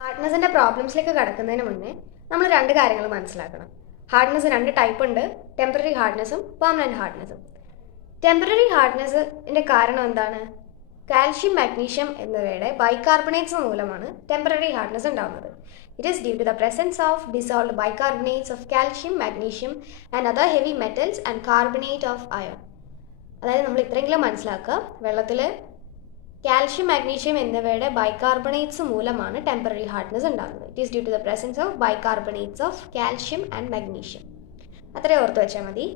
ഹാർഡ്നെസ്സിൻ്റെ പ്രോബ്ലംസിലേക്ക് കടക്കുന്നതിന് മുന്നേ നമ്മൾ രണ്ട് കാര്യങ്ങൾ മനസ്സിലാക്കണം. ഹാർഡ്നെസ് രണ്ട് ടൈപ്പ് ഉണ്ട്, ടെമ്പററി ഹാർഡ്നെസ്സും പെർമനൻറ്റ് ഹാർഡ്നെസ്സും. ടെമ്പററി ഹാർഡ്നെസ്സിൻ്റെ കാരണം എന്താണ്? കാൽഷ്യം, മാഗ്നീഷ്യം എന്നിവയുടെ ബൈകാർബണേറ്റ്സ് മൂലമാണ് ടെമ്പററി ഹാർഡ്നെസ് ഉണ്ടാകുന്നത്. It is due to the presence of dissolved bicarbonates of calcium, magnesium and other heavy metals and carbonate of iron. അതായത് നമ്മൾ ഇത്രയെങ്കിലും മനസ്സിലാക്കുക, വെള്ളത്തിൽ കാൽഷ്യം, മാഗ്നീഷ്യം എന്നിവയുടെ ബൈകാർബണേറ്റ്സ് മൂലമാണ് ടെമ്പററി ഹാർഡ്നെസ് ഉണ്ടാകുന്നത്. It is due to the presence of bicarbonates of calcium and magnesium. അത്രയും ഓർത്ത് വെച്ചാൽ മതി.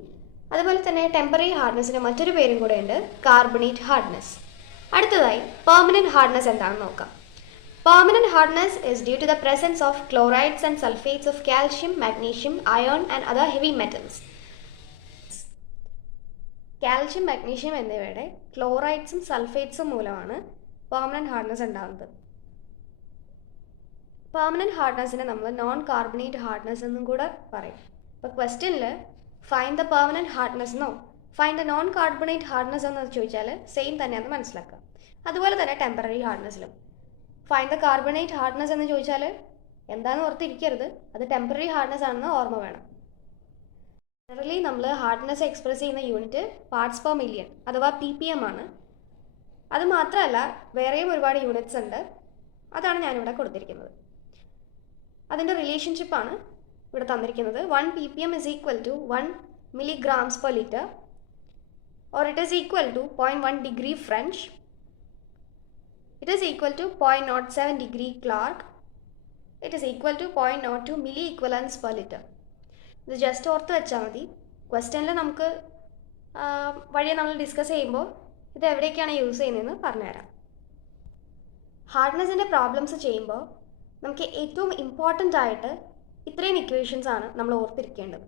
അതുപോലെ തന്നെ ടെമ്പററി ഹാർഡ്നെസ്സിന് മറ്റൊരു പേരും കൂടെ ഉണ്ട്, കാർബണേറ്റ് ഹാർഡ്നെസ്. അടുത്തതായി പെർമനൻറ്റ് ഹാർഡ്നെസ് എന്താണെന്ന് നോക്കാം. Permanent hardness is due to the presence of chlorides and sulphates of calcium, magnesium, iron and other heavy metals. Calcium, magnesium എന്നിവയുടെ ക്ലോറൈഡ്സും സൾഫേറ്റ്സും മൂലമാണ് പെർമനൻറ്റ് ഹാർഡ്നെസ് ഉണ്ടാകുന്നത്. പെർമനൻറ്റ് ഹാർഡ്നെസ്സിനെ നമ്മൾ നോൺ കാർബണേറ്റ് ഹാർഡ്നെസ് എന്നും കൂടെ പറയും. ഇപ്പോൾ ക്വസ്റ്റ്യനിൽ ഫൈൻഡ് ദ പെർമനൻറ്റ് ഹാർഡ്നെസ് എന്നോ find the non carbonate hardness എന്ന് ചോദിച്ചാൽ സെയിം തന്നെയാണെന്ന് മനസ്സിലാക്കുക. അതുപോലെ തന്നെ ടെമ്പററി ഹാർഡ്നെസ്സിലും ഫൈൻഡ് ദ കാർബണേറ്റ് ഹാർഡ്നെസ് എന്ന് ചോദിച്ചാൽ എന്താണെന്ന് ഓർത്തിരിക്കരുത്, അത് ടെമ്പററി ഹാർഡ്നെസ് ആണെന്ന് ഓർമ്മ വേണം. ജനറലി നമ്മൾ ഹാർഡ്നെസ് എക്സ്പ്രസ് ചെയ്യുന്ന യൂണിറ്റ് പാർട്സ് പെർ മില്യൺ അഥവാ PPM ആണ്. അത് മാത്രമല്ല വേറെയും ഒരുപാട് യൂണിറ്റ്സ് ഉണ്ട്, അതാണ് ഞാനിവിടെ കൊടുത്തിരിക്കുന്നത്. അതിൻ്റെ റിലേഷൻഷിപ്പാണ് ഇവിടെ തന്നിരിക്കുന്നത്. 1 ppm is equal to 1 milligrams per liter, or it is equal to 0.1 degree French. It is equal to 0.07 degree Clark. It is equal to 0.02 milliequivalents per liter. ഇത് ജസ്റ്റ് ഓർത്ത് വെച്ചാൽ മതി. ക്വസ്റ്റ്യനിൽ നമുക്ക് വഴിയെ നമ്മൾ ഡിസ്കസ് ചെയ്യുമ്പോൾ ഇത് എവിടേക്കാണ് യൂസ് ചെയ്യുന്നതെന്ന് പറഞ്ഞുതരാം. ഹാർഡ്നെസ്സിൻ്റെ പ്രോബ്ലംസ് ചെയ്യുമ്പോൾ നമുക്ക് ഏറ്റവും ഇമ്പോർട്ടൻ്റ് ആയിട്ട് ഇത്രയും ഇക്വേഷൻസ് ആണ് നമ്മൾ ഓർത്തിരിക്കേണ്ടത്.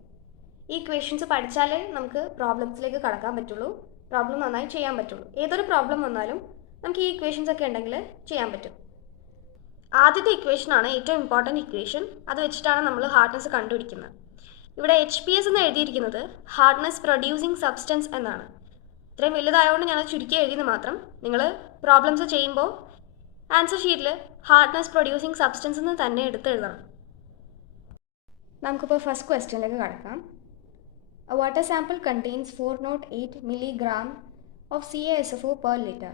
ഈ ഇക്വേഷൻസ് പഠിച്ചാലേ നമുക്ക് പ്രോബ്ലംസിലേക്ക് കടക്കാൻ പറ്റുള്ളൂ, പ്രോബ്ലം നന്നായി ചെയ്യാൻ പറ്റുള്ളൂ. ഏതൊരു പ്രോബ്ലം വന്നാലും നമുക്ക് ഈ ഇക്വേഷൻസ് ഒക്കെ ഉണ്ടെങ്കിൽ ചെയ്യാൻ പറ്റും. ആദ്യത്തെ ഇക്വേഷനാണ് ഏറ്റവും ഇമ്പോർട്ടൻറ്റ് ഇക്വേഷൻ. അത് വെച്ചിട്ടാണ് നമ്മൾ ഹാർഡ്നെസ് കണ്ടുപിടിക്കുന്നത്. ഇവിടെ HPS എന്ന് എഴുതിയിരിക്കുന്നത് ഹാർഡ്നെസ് പ്രൊഡ്യൂസിങ് സബ്സ്റ്റൻസ് എന്നാണ്. ഇത്രയും വലുതായതുകൊണ്ട് ഞാൻ ചുരുക്കി എഴുതിയെന്ന് മാത്രം. നിങ്ങൾ പ്രോബ്ലംസ് ചെയ്യുമ്പോൾ ആൻസർ ഷീറ്റിൽ ഹാർഡ്നെസ് പ്രൊഡ്യൂസിങ് സബ്സ്റ്റൻസ് എന്ന് തന്നെ എടുത്ത് എഴുതണം. നമുക്കിപ്പോൾ ഫസ്റ്റ് ക്വസ്റ്റ്യനിലേക്ക് കടക്കാം. A water sample contains 408 milligram of CaSO4 per liter.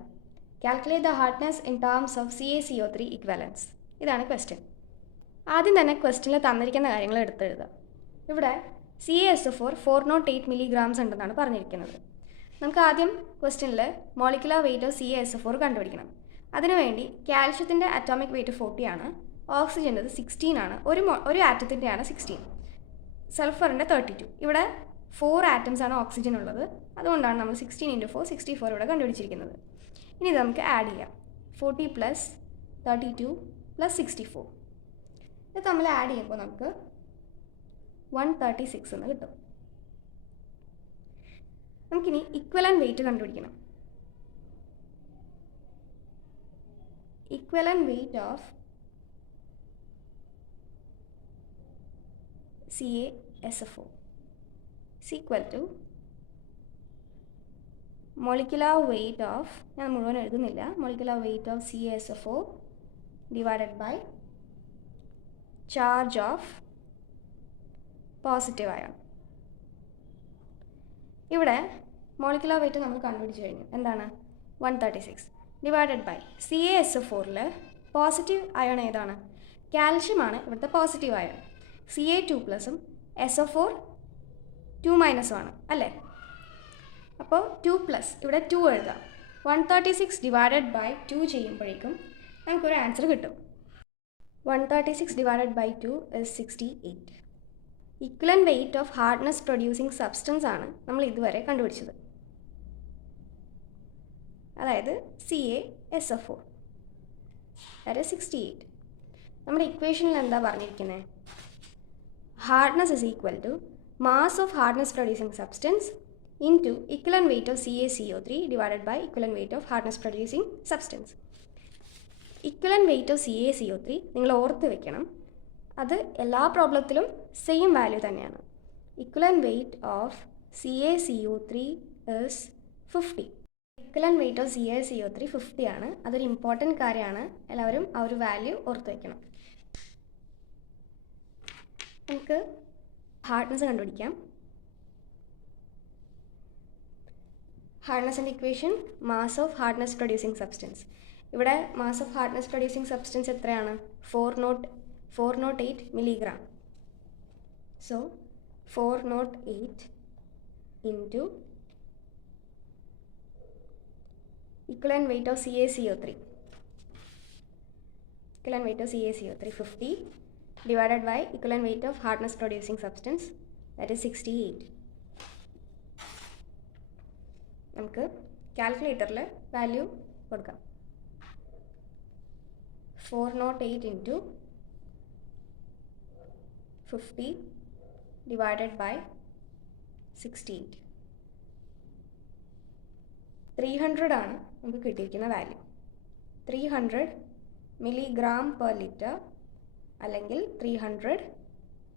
Calculate the hardness in terms of CaCO3 equivalents. ഇതാണ് ക്വസ്റ്റ്യൻ. ആദ്യം തന്നെ ക്വസ്റ്റ്യനിൽ തന്നിരിക്കുന്ന കാര്യങ്ങൾ എടുത്തെഴുതുക. ഇവിടെ CaSO4 408 milligrams ഉണ്ടെന്നാണ് പറഞ്ഞിരിക്കുന്നത്. നമുക്ക് ആദ്യം ക്വസ്റ്റ്യനിൽ മോളിക്കുലർ വെയിറ്റ് ഓഫ് CaSO4 കണ്ടുപിടിക്കണം. അതിനുവേണ്ടി കാൽഷ്യത്തിൻ്റെ അറ്റോമിക് വെയിറ്റ് 40 ആണ്, ഓക്സിജൻ്റെ 16 ആണ്, ഒരു ആറ്റത്തിൻ്റെയാണ് 16, സൾഫറിൻ്റെ 32. ഇവിടെ 4 ആറ്റംസ് ആണ് ഓക്സിജൻ ഉള്ളത്, അതുകൊണ്ടാണ് നമ്മൾ 16 × 4 64 ഇവിടെ കണ്ടുപിടിച്ചിരിക്കുന്നത്. ഇനി ഇത് നമുക്ക് ആഡ് ചെയ്യാം. 40 + 32 + 64 ഇത് തമ്മിൽ ആഡ് ചെയ്യുമ്പോൾ നമുക്ക് 136 എന്ന് കിട്ടും. നമുക്കിനി ഇക്വലൻ്റ് വെയിറ്റ് കണ്ടുപിടിക്കണം. Equivalent weight of CaSO4 is equal to molecular weight of, ഞാൻ മുഴുവൻ എഴുതുന്നില്ല, molecular weight of CaSO4 divided by charge of positive ion. ഇവിടെ മോളിക്കുലർ വെയിറ്റ് നമ്മൾ കണ്ടുപിടിച്ച് കഴിഞ്ഞു. എന്താണ്? 136 ഡിവൈഡഡ് ബൈ CaSO4ൽ പോസിറ്റീവ് അയോൺ ഏതാണ്? കാൽഷ്യമാണ് ഇവിടുത്തെ പോസിറ്റീവ് അയോൺ. Ca2+ഉം SO4 2- ആണ് അല്ലേ? അപ്പോൾ 2+, ഇവിടെ 2 എഴുതാം. 136 ഡിവൈഡഡ് ബൈ 2 ചെയ്യുമ്പോഴേക്കും നമുക്കൊരു ആൻസർ കിട്ടും. 136 divided by 2 is 68. Equivalent weight of hardness producing substance ആണ് നമ്മൾ ഇതുവരെ കണ്ടുപിടിച്ചത്, അതായത് CaSO4, അതായത് 68. നമ്മുടെ ഇക്വേഷനിൽ എന്താ പറഞ്ഞിരിക്കുന്നത്? Hardness is equal to mass of hardness producing substance into equivalent weight of CaCO3 divided by equivalent weight of hardness producing substance. Equivalent weight of CaCO3 നിങ്ങൾ ഓർത്ത് വെക്കണം, അത് എല്ലാ പ്രോബ്ലത്തിലും സെയിം വാല്യൂ തന്നെയാണ്. Equivalent weight of CaCO3 is 50. Equivalent weight of CaCO3 50 ആണ്. അതൊരു important കാര്യമാണ്. എല്ലാവരും ആ ഒരു വാല്യൂ ഓർത്ത് വയ്ക്കണം. നമുക്ക് ഹാർഡ്നെസ് കണ്ടുപിടിക്കാം. ഹാർഡ്നെസ്സിൻ്റെ equation mass of hardness producing substance. ഇവിടെ mass of hardness producing substance എത്രയാണ്? 408 milligram. So 408 into equivalent weight of CaCO3. Equivalent weight of CaCO3 50 divided by equivalent weight of hardness producing substance, that is 68. നമുക്ക് കാൽക്കുലേറ്ററിൽ value കൊടുക്കാം. 408 into 50 divided by 68. 300 ആണ് നമുക്ക് കിട്ടിയിരിക്കുന്ന value. 300 milligram per litre അല്ലെങ്കിൽ 300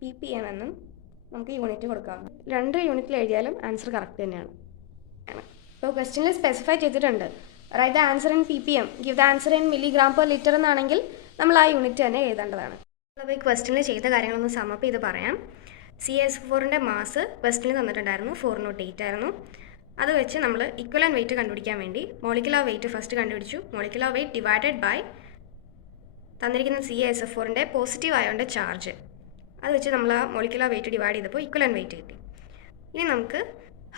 ppm എന്നും നമുക്ക് unit കൊടുക്കാവുന്നു. 2 യൂണിറ്റിൽ എഴുതിയാലും ആൻസർ കറക്റ്റ് തന്നെയാണ്. ഇപ്പോൾ ക്വസ്റ്റ്യനിൽ സ്പെസിഫൈ ചെയ്തിട്ടുണ്ട് write the answer in ppm, give the answer in milligram per litre എന്നാണെങ്കിൽ നമ്മൾ ആ യൂണിറ്റ് തന്നെ എഴുതേണ്ടതാണ്. അപ്പോൾ ഈ ക്വസ്റ്റ്യനിൽ ചെയ്ത കാര്യങ്ങളൊന്ന് സമപ്പ് ചെയ്ത് പറയാം. CaSO4ൻ്റെ മാസ് ക്വസ്റ്റ്യനിൽ തന്നിട്ടുണ്ടായിരുന്നു, 408 ആയിരുന്നു. അത് വെച്ച് നമ്മൾ ഇക്വലൻ്റ് വെയിറ്റ് കണ്ടുപിടിക്കാൻ വേണ്ടി മോളിക്കുലർ വെയിറ്റ് ഫസ്റ്റ് കണ്ടുപിടിച്ചു. മോളിക്കുലർ വെയിറ്റ് ഡിവൈഡഡ് ബൈ തന്നിരിക്കുന്ന CaSO4ൻ്റെ പോസിറ്റീവ് ആയതുകൊണ്ട് ചാർജ്, അത് വെച്ച് നമ്മൾ ആ മോളിക്കുലർ വെയിറ്റ് ഡിവൈഡ് ചെയ്തപ്പോൾ ഇക്വലൻ്റ് വെയിറ്റ് കിട്ടി. ഇനി നമുക്ക്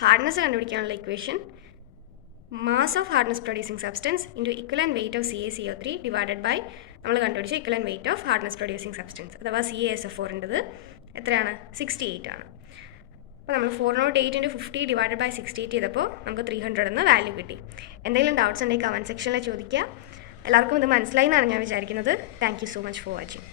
ഹാർഡ്നെസ് കണ്ടുപിടിക്കാനുള്ള equation mass of hardness producing substance into equivalent weight of CaCO3 divided by നമ്മൾ കണ്ടുപിടിച്ച equivalent weight of hardness producing substance അഥവാ CaSO4ൻ്റെത് എത്രയാണ്? 68 ആണ്. അപ്പോൾ നമ്മൾ 408 ഇൻറ്റു 50 ഡിവൈഡഡ് ബൈ 68 ചെയ്തപ്പോൾ നമുക്ക് 300 എന്ന വാല്യൂ കിട്ടി. എന്തെങ്കിലും ഡൗട്ട്സ് ഉണ്ടെങ്കിൽ കമൻറ്റ് സെക്ഷനിൽ ചോദിക്കുക. എല്ലാവർക്കും ഇത് മനസ്സിലായി എന്നാണ് ഞാൻ വിചാരിക്കുന്നത്. Thank you so much for watching.